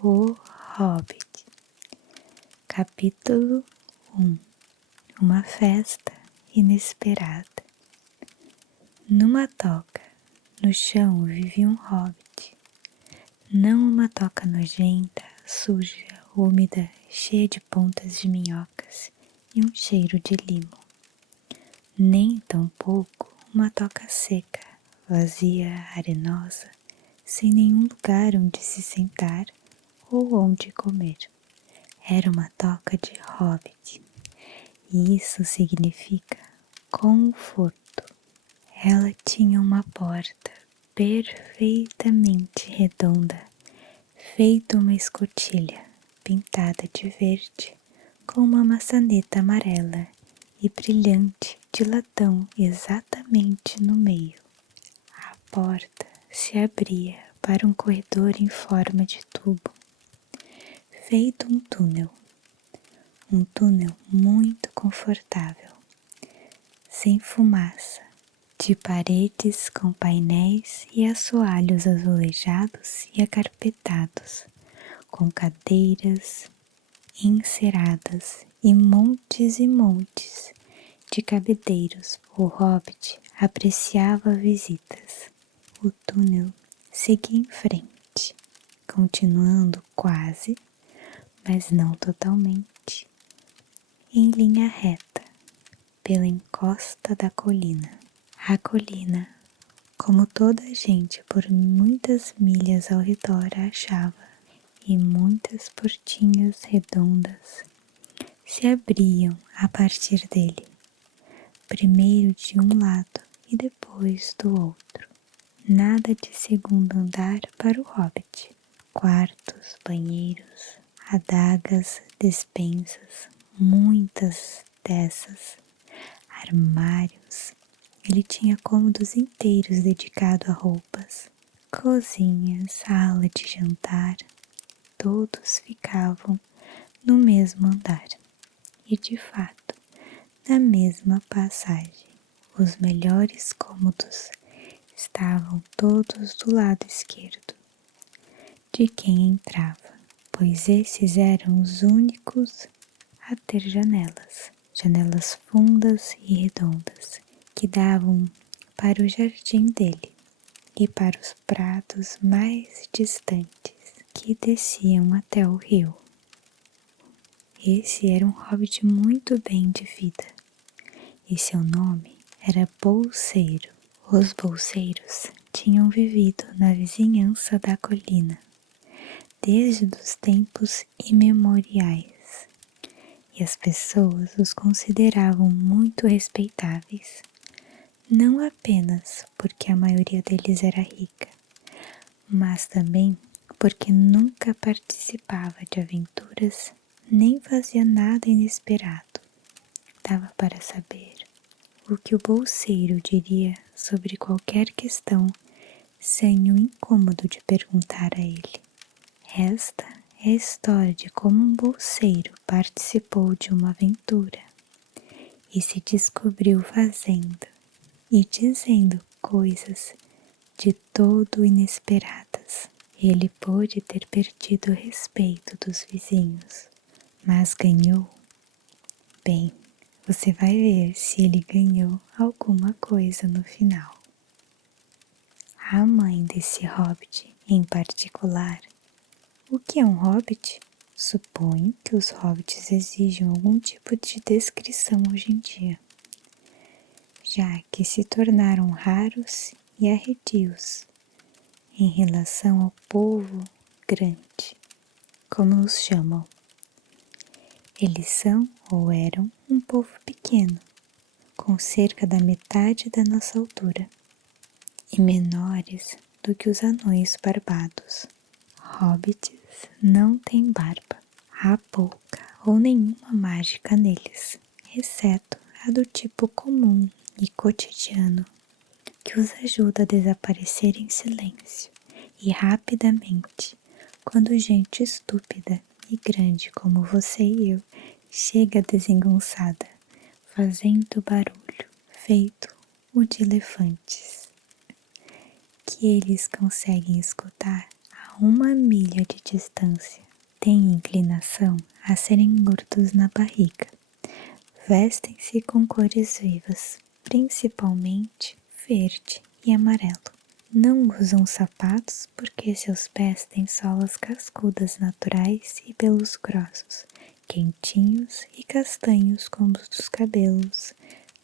O Hobbit. Capítulo 1. Uma festa inesperada. Numa toca, no chão vivia um hobbit. Não uma toca nojenta, suja, úmida, cheia de pontas de minhocas e um cheiro de limo. Nem tampouco uma toca seca, vazia, arenosa, sem nenhum lugar onde se sentar ou onde comer. Era uma toca de hobbit, e isso significa conforto. Ela tinha uma porta perfeitamente redonda, feita uma escotilha, pintada de verde, com uma maçaneta amarela e brilhante de latão exatamente no meio. A porta se abria para um corredor em forma de tubo, feito um túnel muito confortável, sem fumaça, de paredes com painéis e assoalhos azulejados e acarpetados, com cadeiras enceradas e montes de cabedeiros. O hobbit apreciava visitas. O túnel seguia em frente, continuando quase, mas não totalmente, em linha reta, pela encosta da colina. A colina, como toda a gente por muitas milhas ao redor achava, e muitas portinhas redondas se abriam a partir dele, primeiro de um lado e depois do outro. Nada de segundo andar para o hobbit. Quartos, banheiros, adagas, despensas, muitas dessas, armários. Ele tinha cômodos inteiros dedicados a roupas, cozinha, sala de jantar. Todos ficavam no mesmo andar e, de fato, na mesma passagem. Os melhores cômodos estavam todos do lado esquerdo de quem entrava, pois esses eram os únicos a ter janelas fundas e redondas, que davam para o jardim dele e para os prados mais distantes que desciam até o rio. Esse era um hobbit muito bem de vida, e seu nome era Bolseiro. Os bolseiros tinham vivido na vizinhança da colina desde os tempos imemoriais, e as pessoas os consideravam muito respeitáveis, não apenas porque a maioria deles era rica, mas também porque nunca participava de aventuras nem fazia nada inesperado. Dava para saber o que o bolseiro diria sobre qualquer questão sem o incômodo de perguntar a ele. Esta é a história de como um bolseiro participou de uma aventura e se descobriu fazendo e dizendo coisas de todo inesperadas. Ele pôde ter perdido o respeito dos vizinhos, mas ganhou. Bem, você vai ver se ele ganhou alguma coisa no final. A mãe desse hobbit, em particular. O que é um hobbit? Suponho que os hobbits exijam algum tipo de descrição hoje em dia, já que se tornaram raros e arredios em relação ao povo grande, como os chamam. Eles são ou eram um povo pequeno, com cerca da metade da nossa altura, e menores do que os anões barbados. Hobbits não têm barba, há pouca ou nenhuma mágica neles, exceto a do tipo comum e cotidiano, que os ajuda a desaparecer em silêncio e rapidamente quando gente estúpida e grande como você e eu chega desengonçada, fazendo barulho feito o de elefantes, que eles conseguem escutar 1 milha de distância. Têm inclinação a serem gordos na barriga. Vestem-se com cores vivas, principalmente verde e amarelo. Não usam sapatos porque seus pés têm solas cascudas naturais e pelos grossos, quentinhos e castanhos como os dos cabelos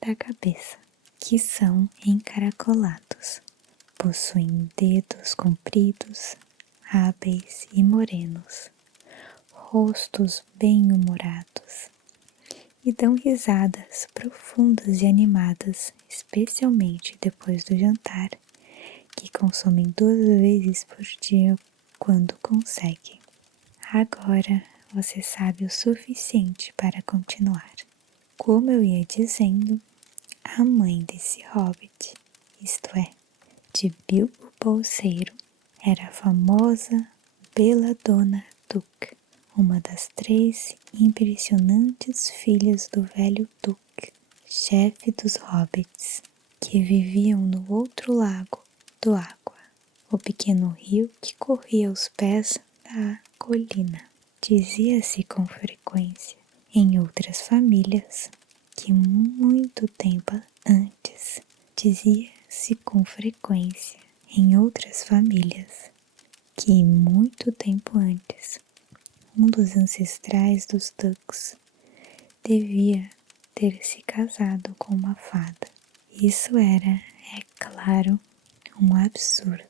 da cabeça, que são encaracolados. Possuem dedos compridos, hábeis e morenos, rostos bem-humorados e dão risadas profundas e animadas, especialmente depois do jantar, que consomem 2 vezes por dia quando conseguem. Agora você sabe o suficiente para continuar. Como eu ia dizendo, a mãe desse hobbit, isto é, de Bilbo Bolseiro, era a famosa Belladonna Tuck, uma das 3 impressionantes filhas do velho Tuck, chefe dos hobbits, que viviam no outro lago do Água, o pequeno rio que corria aos pés da colina. Dizia-se com frequência em outras famílias que muito tempo antes, dizia-se com frequência em outras famílias que muito tempo antes, um dos ancestrais dos Tucks devia ter se casado com uma fada. Isso era, é claro, um absurdo,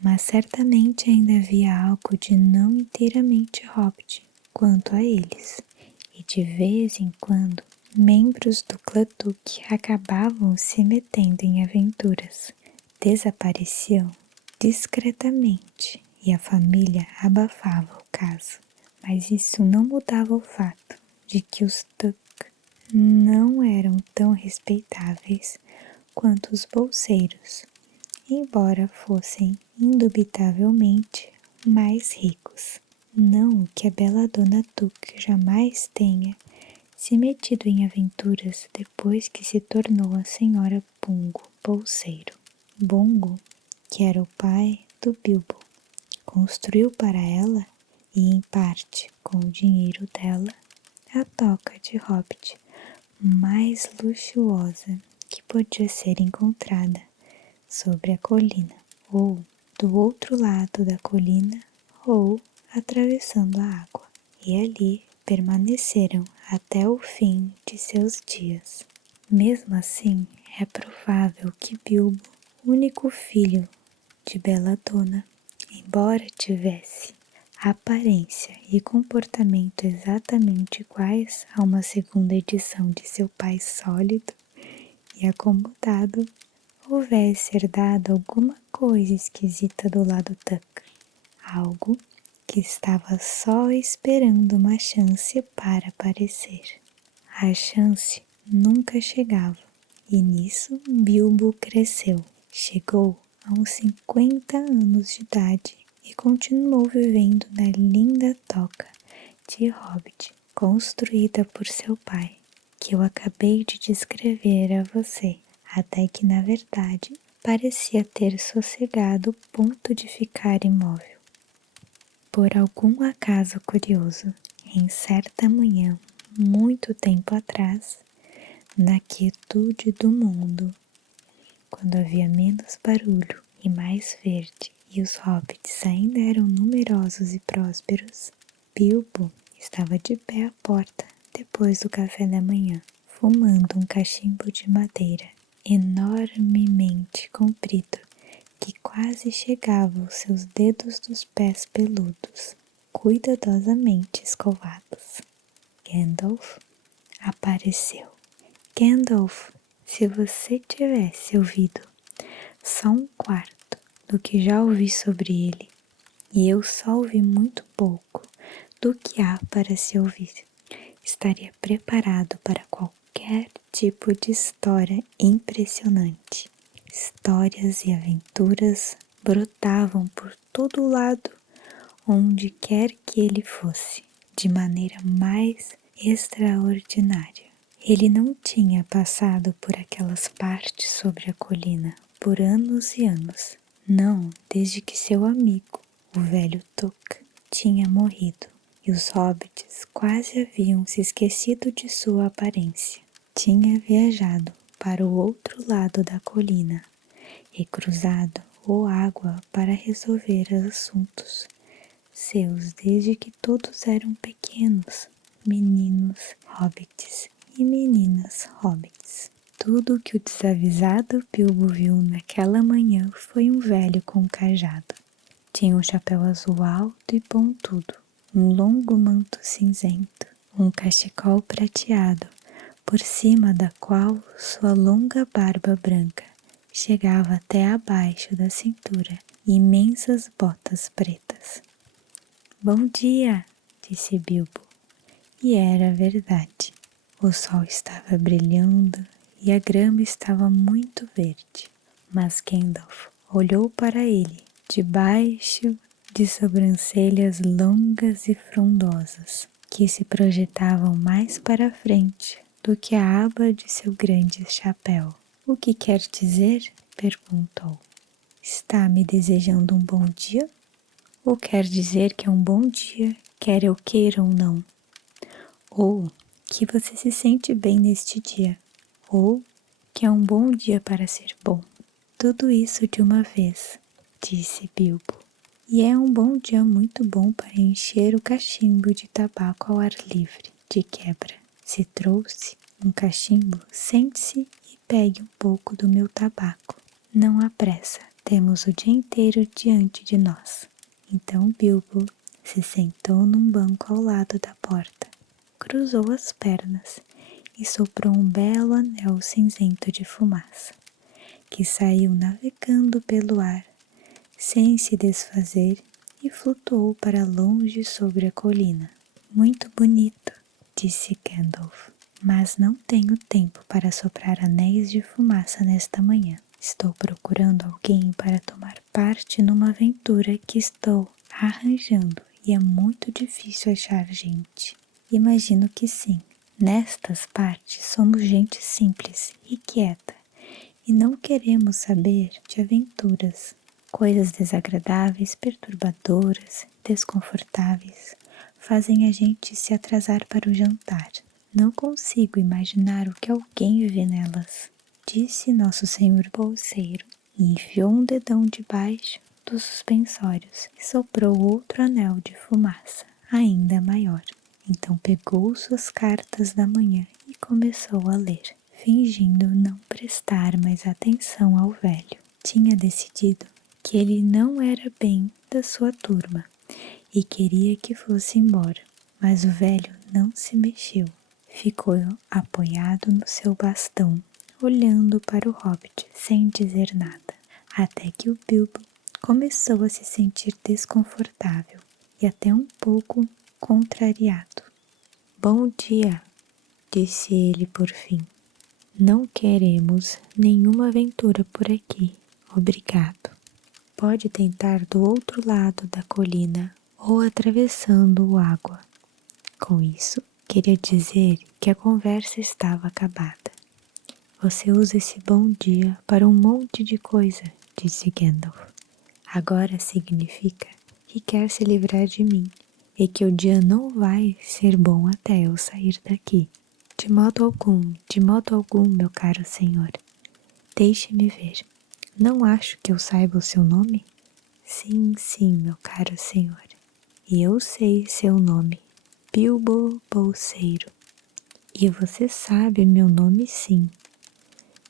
mas certamente ainda havia algo de não inteiramente hobbit quanto a eles, e de vez em quando membros do clã Tuck acabavam se metendo em aventuras, desapareciam discretamente e a família abafava o caso, mas isso não mudava o fato de que os Tuck não eram tão respeitáveis quanto os bolseiros, embora fossem indubitavelmente mais ricos. Não que a Belladonna Tuck jamais tenha se metido em aventuras depois que se tornou a senhora Bungo Bolseiro. Bungo, que era o pai do Bilbo, construiu para ela, e em parte com o dinheiro dela, a toca de hobbit mais luxuosa que podia ser encontrada sobre a colina, ou do outro lado da colina, ou atravessando a água, e ali permaneceram até o fim de seus dias. Mesmo assim, é provável que Bilbo, único filho de Belladonna, embora tivesse aparência e comportamento exatamente iguais a uma segunda edição de seu pai sólido e acomodado, houvesse herdado alguma coisa esquisita do lado Tuck, algo que estava só esperando uma chance para aparecer. A chance nunca chegava, e nisso Bilbo cresceu. Chegou a uns 50 anos de idade e continuou vivendo na linda toca de hobbit construída por seu pai, que eu acabei de descrever a você, até que na verdade parecia ter sossegado o ponto de ficar imóvel. Por algum acaso curioso, em certa manhã, muito tempo atrás, na quietude do mundo, quando havia menos barulho e mais verde e os hobbits ainda eram numerosos e prósperos, Bilbo estava de pé à porta depois do café da manhã, fumando um cachimbo de madeira enormemente comprido que quase chegava aos seus dedos dos pés peludos, cuidadosamente escovados. Gandalf apareceu. Gandalf, se você tivesse ouvido só um quarto do que já ouvi sobre ele, e eu só ouvi muito pouco do que há para se ouvir, estaria preparado para qualquer tipo de história impressionante. Histórias e aventuras brotavam por todo lado, onde quer que ele fosse, de maneira mais extraordinária. Ele não tinha passado por aquelas partes sobre a colina por anos e anos. Não, desde que seu amigo, O velho Tuk tinha morrido e os hobbits quase haviam se esquecido de sua aparência. Tinha viajado para o outro lado da colina e cruzado o água para resolver assuntos seus desde que todos eram pequenos, meninos hobbits e meninas hobbits. Tudo o que o desavisado Bilbo viu naquela manhã foi um velho com um cajado. Tinha um chapéu azul alto e pontudo, um longo manto cinzento, um cachecol prateado, por cima da qual sua longa barba branca chegava até abaixo da cintura e imensas botas pretas. Bom dia, disse Bilbo. E era verdade. O sol estava brilhando e a grama estava muito verde. Mas Gandalf olhou para ele, debaixo de sobrancelhas longas e frondosas, que se projetavam mais para frente do que a aba de seu grande chapéu. O que quer dizer? Perguntou. Está me desejando um bom dia? Ou quer dizer que é um bom dia, quer eu queira ou não? Ou que você se sente bem neste dia? Ou que é um bom dia para ser bom? Tudo isso de uma vez, disse Bilbo. E é um bom dia muito bom para encher o cachimbo de tabaco ao ar livre, de quebra. Se trouxe um cachimbo, sente-se e pegue um pouco do meu tabaco. Não há pressa, temos o dia inteiro diante de nós. Então Bilbo se sentou num banco ao lado da porta, cruzou as pernas e soprou um belo anel cinzento de fumaça, que saiu navegando pelo ar, sem se desfazer, e flutuou para longe sobre a colina. Muito bonito, disse Gandalf, mas não tenho tempo para soprar anéis de fumaça nesta manhã. Estou procurando alguém para tomar parte numa aventura que estou arranjando e é muito difícil achar gente. Imagino que sim. Nestas partes somos gente simples e quieta e não queremos saber de aventuras. Coisas desagradáveis, perturbadoras, desconfortáveis fazem a gente se atrasar para o jantar. Não consigo imaginar o que alguém vê nelas, disse nosso senhor bolseiro, e enfiou um dedão debaixo dos suspensórios e soprou outro anel de fumaça, ainda maior. Então pegou suas cartas da manhã e começou a ler, fingindo não prestar mais atenção ao velho. Tinha decidido que ele não era bem da sua turma e queria que fosse embora, mas o velho não se mexeu. Ficou apoiado no seu bastão, olhando para o hobbit sem dizer nada, até que o Bilbo começou a se sentir desconfortável e até um pouco contrariado. Bom dia, disse ele por fim. Não queremos nenhuma aventura por aqui, obrigado. Pode tentar do outro lado da colina ou atravessando o água. Com isso, queria dizer que a conversa estava acabada. Você usa esse bom dia para um monte de coisa, disse Gandalf. Agora significa que quer se livrar de mim e que o dia não vai ser bom até eu sair daqui. De modo algum, meu caro senhor. Deixe-me ver. Não acho que eu saiba o seu nome? Sim, meu caro senhor. E eu sei seu nome, Bilbo Bolseiro. E você sabe meu nome sim,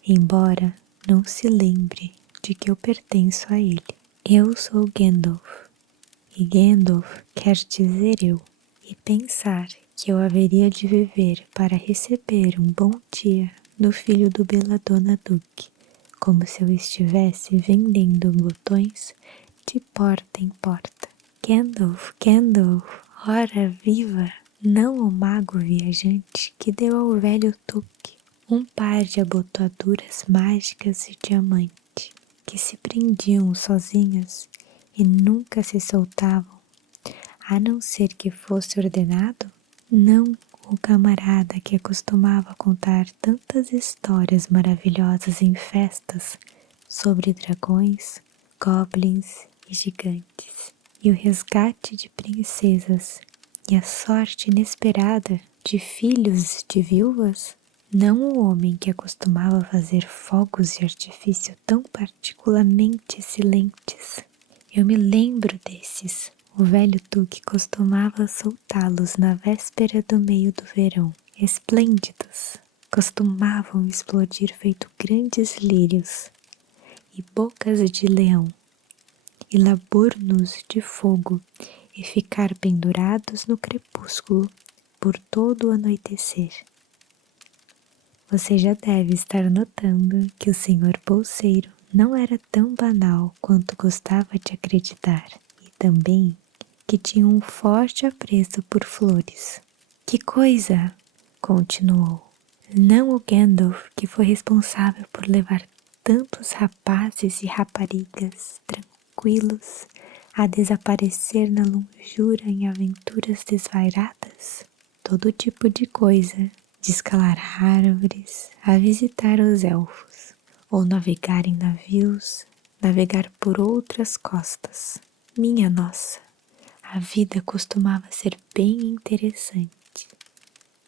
embora não se lembre de que eu pertenço a ele. Eu sou Gandalf, e Gandalf quer dizer eu, e pensar que eu haveria de viver para receber um bom dia do filho do Belladonna Duque, como se eu estivesse vendendo botões de porta em porta. Gandalf, ora viva! Não o mago viajante que deu ao velho Tuque um par de abotoaduras mágicas de diamante, que se prendiam sozinhas e nunca se soltavam, a não ser que fosse ordenado? Não o camarada que costumava contar tantas histórias maravilhosas em festas sobre dragões, goblins e gigantes. e o resgate de princesas e a sorte inesperada de filhos de viúvas? Não o homem que acostumava fazer fogos de artifício tão particularmente excelentes. Eu me lembro desses. O velho Tuque costumava soltá-los na véspera do meio do verão, esplêndidos. Costumavam explodir feito grandes lírios e bocas de leão, e laburnos de fogo, e ficar pendurados no crepúsculo por todo o anoitecer. Você já deve estar notando que o senhor bolseiro não era tão banal quanto gostava de acreditar, e também que tinha um forte apreço por flores. Que coisa! Continuou. Não o Gandalf que foi responsável por levar tantos rapazes e raparigas tranquilos a desaparecer na longura em aventuras desvairadas? Todo tipo de coisa, de escalar árvores, a visitar os elfos, ou navegar em navios, navegar por outras costas. Minha nossa, a vida costumava ser bem interessante.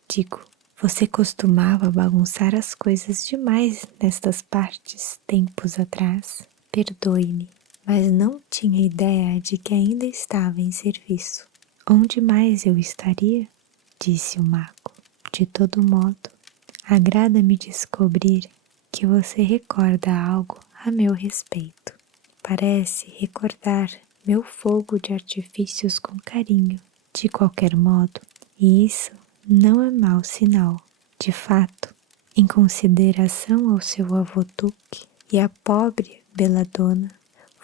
Digo, você costumava bagunçar as coisas demais nestas partes tempos atrás. Perdoe-me, mas não tinha ideia de que ainda estava em serviço. Onde mais eu estaria? Disse o mago. De todo modo, agrada-me descobrir que você recorda algo a meu respeito. Parece recordar meu fogo de artifícios com carinho. De qualquer modo, e isso não é mau sinal. De fato, em consideração ao seu avô Tuque e à pobre Beladona,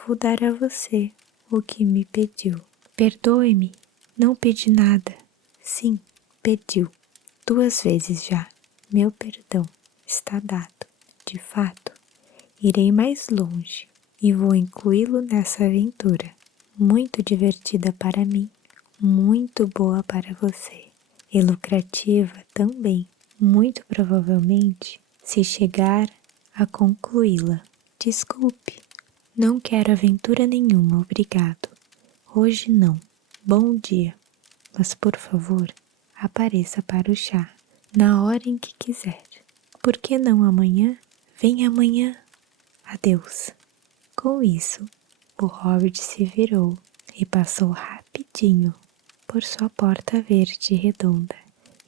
vou dar a você o que me pediu. Perdoe-me, não pedi nada. Sim, pediu. 2 vezes já. Meu perdão está dado. De fato, irei mais longe e vou incluí-lo nessa aventura. Muito divertida para mim, muito boa para você e lucrativa também, muito provavelmente, se chegar a concluí-la. Desculpe, não quero aventura nenhuma, obrigado. Hoje não. Bom dia, mas por favor, apareça para o chá, na hora em que quiser. Por que não amanhã? Venha amanhã. Adeus. Com isso, o hobbit se virou e passou rapidinho por sua porta verde redonda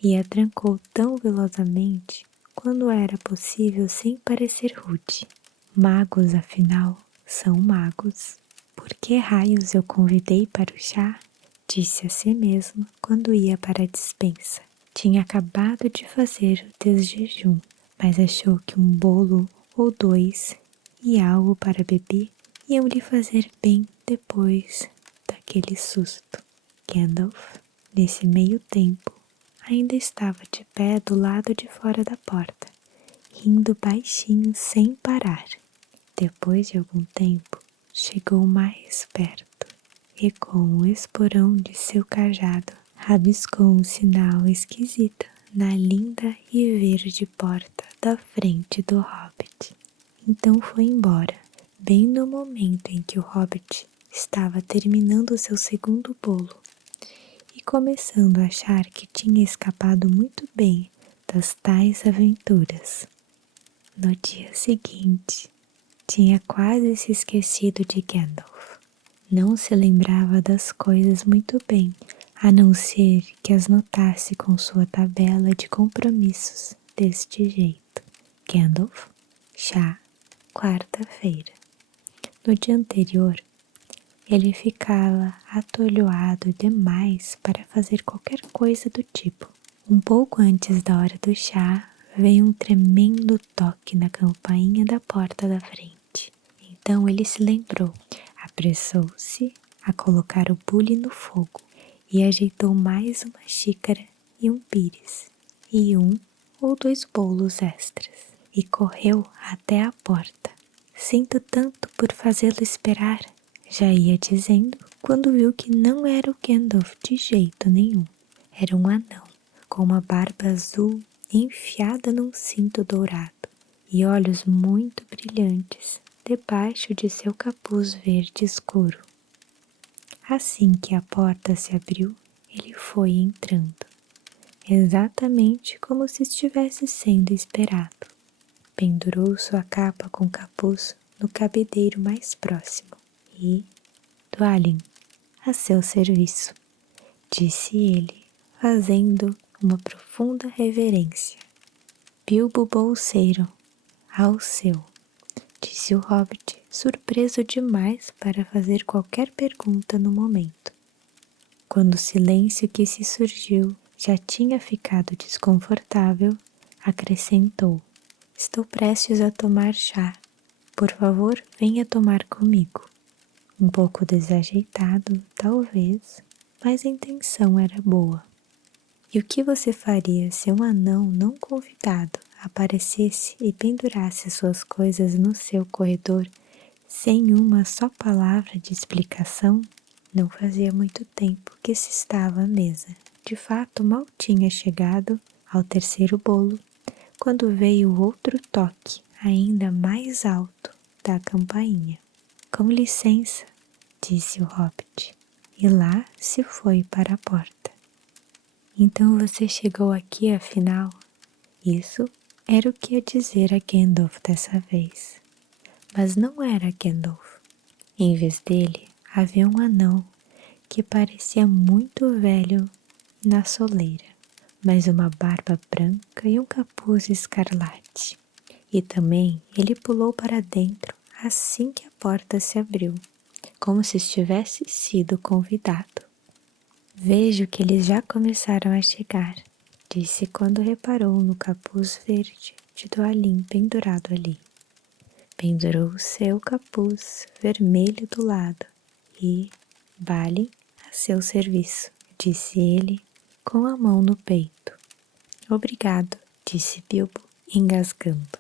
e a trancou tão velozmente quando era possível sem parecer rude. Magos, afinal, são magos. Por que raios eu convidei para o chá? Disse a si mesmo quando ia para a despensa. Tinha acabado de fazer o desjejum, mas achou que um bolo ou 2 e algo para beber iam lhe fazer bem depois daquele susto. Gandalf, nesse meio tempo, ainda estava de pé do lado de fora da porta, rindo baixinho sem parar. Depois de algum tempo, chegou mais perto e com o esporão de seu cajado rabiscou um sinal esquisito na linda e verde porta da frente do hobbit. Então foi embora, bem no momento em que o hobbit estava terminando seu segundo bolo e começando a achar que tinha escapado muito bem das tais aventuras. No dia seguinte, tinha quase se esquecido de Gandalf. Não se lembrava das coisas muito bem, a não ser que as notasse com sua tabela de compromissos deste jeito. Gandalf, chá, quarta-feira. No dia anterior, ele ficava atolhoado demais para fazer qualquer coisa do tipo. Um pouco antes da hora do chá, veio um tremendo toque na campainha da porta da frente. Então ele se lembrou, apressou-se a colocar o bule no fogo e ajeitou mais uma xícara e um pires, e 1 ou 2 bolos extras, e correu até a porta. Sinto tanto por fazê-lo esperar, já ia dizendo, quando viu que não era o Gandalf de jeito nenhum. Era um anão, com uma barba azul enfiada num cinto dourado e olhos muito brilhantes debaixo de seu capuz verde escuro. Assim que a porta se abriu, ele foi entrando, exatamente como se estivesse sendo esperado. Pendurou sua capa com capuz no cabideiro mais próximo e, Dwalin, a seu serviço, disse ele, fazendo uma profunda reverência. Bilbo Bolseiro, ao seu, disse o hobbit, surpreso demais para fazer qualquer pergunta no momento. Quando o silêncio que se surgiu já tinha ficado desconfortável, acrescentou: Estou prestes a tomar chá. Por favor, venha tomar comigo. Um pouco desajeitado, talvez, mas a intenção era boa. E o que você faria se um anão não convidado aparecesse e pendurasse suas coisas no seu corredor sem uma só palavra de explicação? Não fazia muito tempo que se estava à mesa. De fato, mal tinha chegado ao terceiro bolo, quando veio outro toque, ainda mais alto, da campainha. Com licença, disse o hobbit, e lá se foi para a porta. Então você chegou aqui afinal? Isso era o que ia dizer a Gandalf dessa vez. Mas não era Gandalf. Em vez dele, havia um anão que parecia muito velho na soleira, mas uma barba branca e um capuz escarlate. E também ele pulou para dentro assim que a porta se abriu, como se estivesse sido convidado. Vejo que eles já começaram a chegar, disse quando reparou no capuz verde de Dwalin pendurado ali. Pendurou o seu capuz vermelho do lado e, Balin, a seu serviço, disse ele com a mão no peito. Obrigado, disse Bilbo, engasgando.